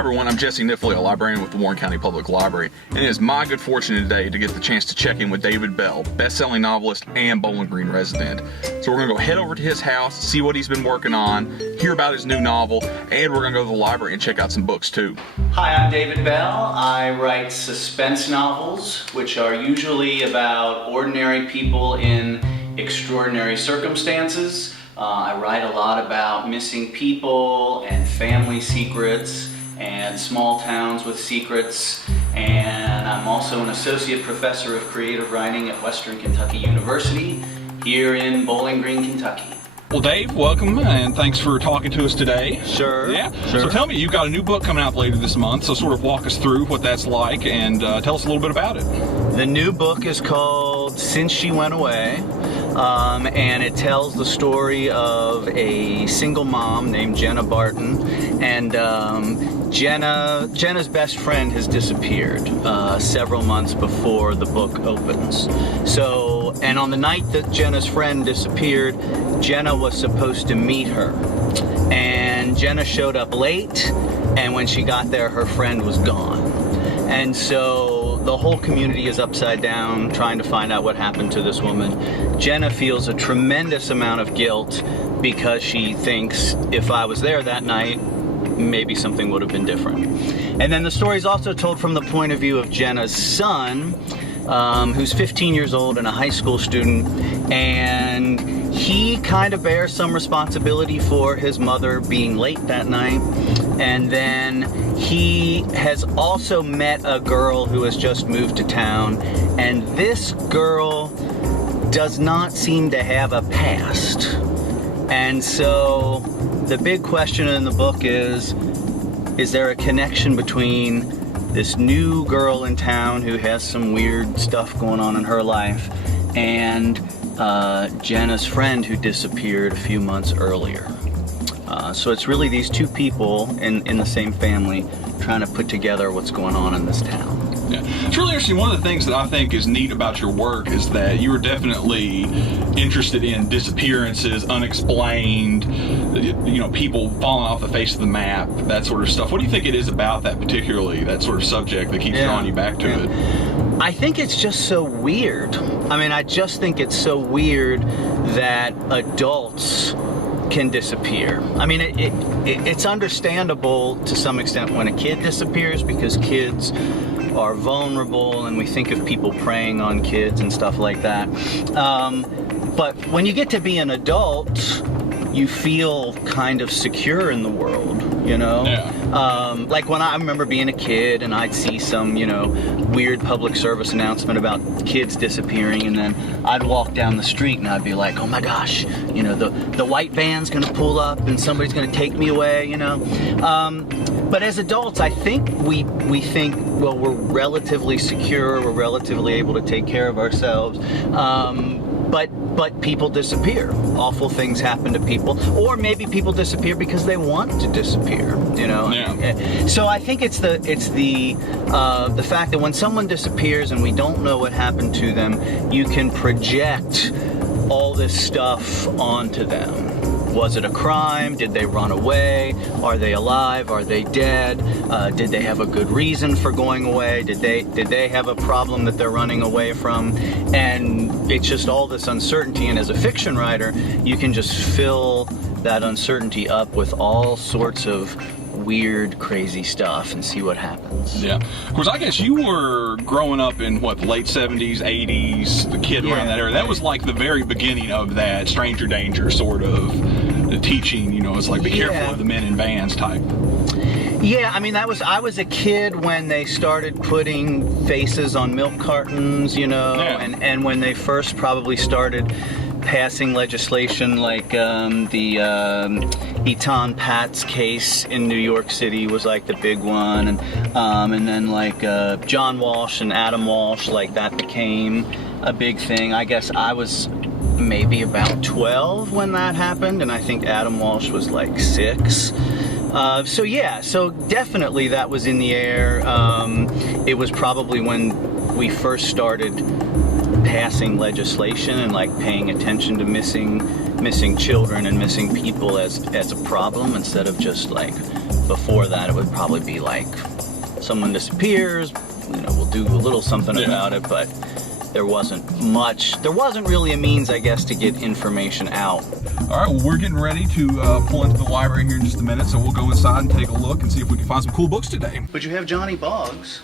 everyone, I'm Jesse Nifley, a librarian with the Warren County Public Library, and it is my good fortune today to get the chance to check in with David Bell, best-selling novelist and Bowling Green resident. So we're going to go head over to his house, see what he's been working on, hear about his new novel, and we're going to go to the library and check out some books too. Hi, I'm David Bell. I write suspense novels, which are usually about ordinary people in extraordinary circumstances. I write a lot about missing people and family secrets and small towns with secrets, and I'm also an associate professor of creative writing at Western Kentucky University here in Bowling Green, Kentucky. Well, Dave, welcome, and thanks for talking to us today. Sure. Yeah. Sure. So tell me, you've got a new book coming out later this month, so sort of walk us through what that's like and tell us a little bit about it. The new book is called Since She Went Away, and it tells the story of a single mom named Jenna Barton, and Jenna's best friend has disappeared several months before the book opens. So, and on the night that Jenna's friend disappeared, Jenna was supposed to meet her, and Jenna showed up late, and when she got there, her friend was gone. And so the whole community is upside down trying to find out what happened to this woman. Jenna feels a tremendous amount of guilt because she thinks, if I was there that night, maybe something would have been different. And then the story is also told from the point of view of Jenna's son, who's 15 years old and a high school student, and he kind of bears some responsibility for his mother being late that night. And then he has also met a girl who has just moved to town, and this girl does not seem to have a past. And so the big question in the book is there a connection between this new girl in town who has some weird stuff going on in her life and Jenna's friend who disappeared a few months earlier? So it's really these two people in the same family trying to put together what's going on in this town. Yeah. It's really interesting. One of the things that I think is neat about your work is that you are definitely interested in disappearances, unexplained, people falling off the face of the map, that sort of stuff. What do you think it is about that particularly, that sort of subject that keeps drawing you back to it? I think it's just so weird. I just think it's so weird that adults can disappear. It's understandable to some extent when a kid disappears because kids are vulnerable and we think of people preying on kids and stuff like that. But when you get to be an adult, you feel kind of secure in the world, Yeah. Like when I remember being a kid and I'd see some, weird public service announcement about kids disappearing, and then I'd walk down the street and I'd be like, oh my gosh, the white van's gonna pull up and somebody's gonna take me away, But as adults, I think we think, well, we're relatively secure, we're relatively able to take care of ourselves. But people disappear. Awful things happen to people, or maybe people disappear because they want to disappear. Yeah. So I think it's the fact that when someone disappears and we don't know what happened to them, you can project all this stuff onto them. Was it a crime? Did they run away? Are they alive? Are they dead? Did they have a good reason for going away? Did they have a problem that they're running away from? And it's just all this uncertainty. And as a fiction writer, you can just fill that uncertainty up with all sorts of weird, crazy stuff and see what happens. Yeah. Of course, I guess you were growing up in, the late 70s, 80s, the kid around that era. That was like the very beginning of that stranger danger sort of teaching, it's like be careful of the men in vans type. Yeah, I was a kid when they started putting faces on milk cartons, and when they first probably started passing legislation like the Eton Patz case in New York City was like the big one, and then like John Walsh and Adam Walsh, like that became a big thing. I guess I was maybe about 12 when that happened, and I think Adam Walsh was like 6. So definitely that was in the air. It was probably when we first started passing legislation and like paying attention to missing children and missing people as a problem instead of just like Before that, it would probably be like someone disappears, we'll do a little something about it, but there wasn't really a means, I guess, to get information out. All right, well, we're getting ready to pull into the library here in just a minute, so we'll go inside and take a look and see if we can find some cool books today. But you have Johnny Boggs.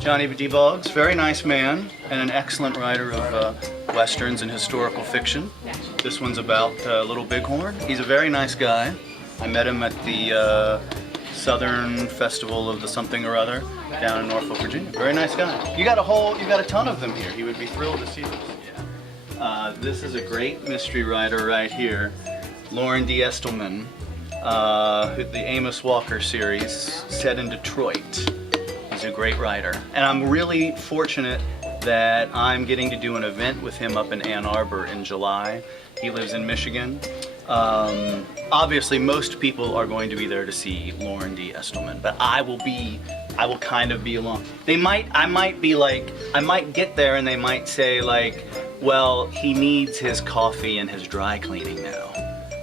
Johnny D. Boggs, very nice man and an excellent writer of westerns and historical fiction. This one's about Little Bighorn. He's a very nice guy. I met him at the Southern Festival of the something or other down in Norfolk, Virginia. Very nice guy. You got a ton of them here. He would be thrilled to see this. This is a great mystery writer right here, Lauren D. Estelman, the Amos Walker series, set in Detroit. He's a great writer. And I'm really fortunate that I'm getting to do an event with him up in Ann Arbor in July. He lives in Michigan. Obviously, most people are going to be there to see Lauren D. Estelman, but I will kind of be along. I might get there and they might say like, well, he needs his coffee and his dry cleaning now.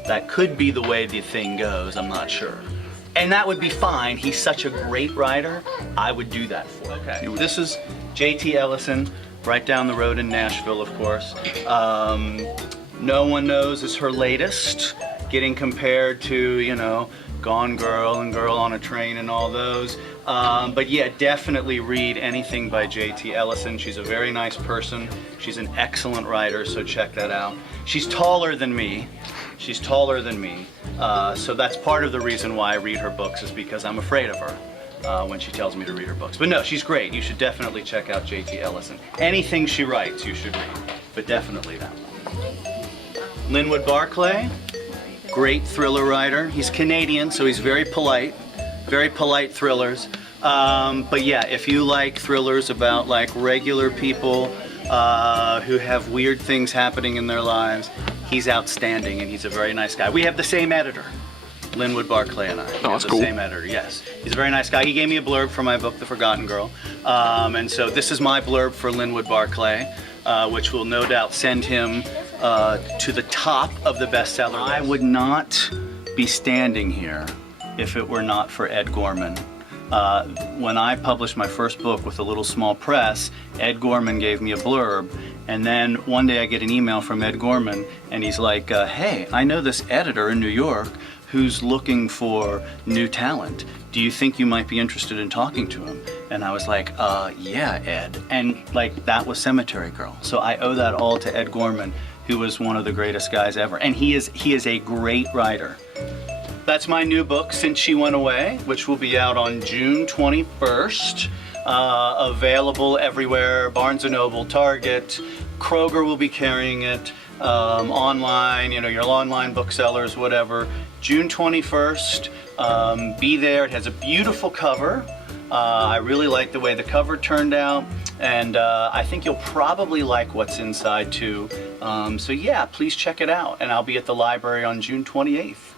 That could be the way the thing goes, I'm not sure. And that would be fine. He's such a great writer. I would do that for him. Okay. This is J.T. Ellison, right down the road in Nashville, of course. No One Knows is her latest, getting compared to, Gone Girl and Girl on a Train and all those. But yeah, definitely read anything by J.T. Ellison. She's a very nice person. She's an excellent writer, so check that out. She's taller than me. So that's part of the reason why I read her books, is because I'm afraid of her when she tells me to read her books. But no, she's great. You should definitely check out J.T. Ellison. Anything she writes, you should read, but definitely that one. Linwood Barclay, great thriller writer. He's Canadian, so he's very polite thrillers. But yeah, if you like thrillers about like regular people who have weird things happening in their lives, he's outstanding and he's a very nice guy. We have the same editor, Linwood Barclay and I. Oh, that's cool. The same editor, yes. He's a very nice guy. He gave me a blurb for my book, The Forgotten Girl. And so this is my blurb for Linwood Barclay, which will no doubt send him to the top of the bestseller list. I would not be standing here if it were not for Ed Gorman. When I published my first book with a little small press, Ed Gorman gave me a blurb, and then one day I get an email from Ed Gorman, and he's like, hey, I know this editor in New York who's looking for new talent. Do you think you might be interested in talking to him? And I was like, yeah, Ed. And like, that was Cemetery Girl. So I owe that all to Ed Gorman, who was one of the greatest guys ever. And he is a great writer. That's my new book, Since She Went Away, which will be out on June 21st. Available everywhere, Barnes & Noble, Target, Kroger will be carrying it, online, your online booksellers, whatever. June 21st, be there. It has a beautiful cover. I really like the way the cover turned out, and I think you'll probably like what's inside too. So yeah, please check it out, and I'll be at the library on June 28th.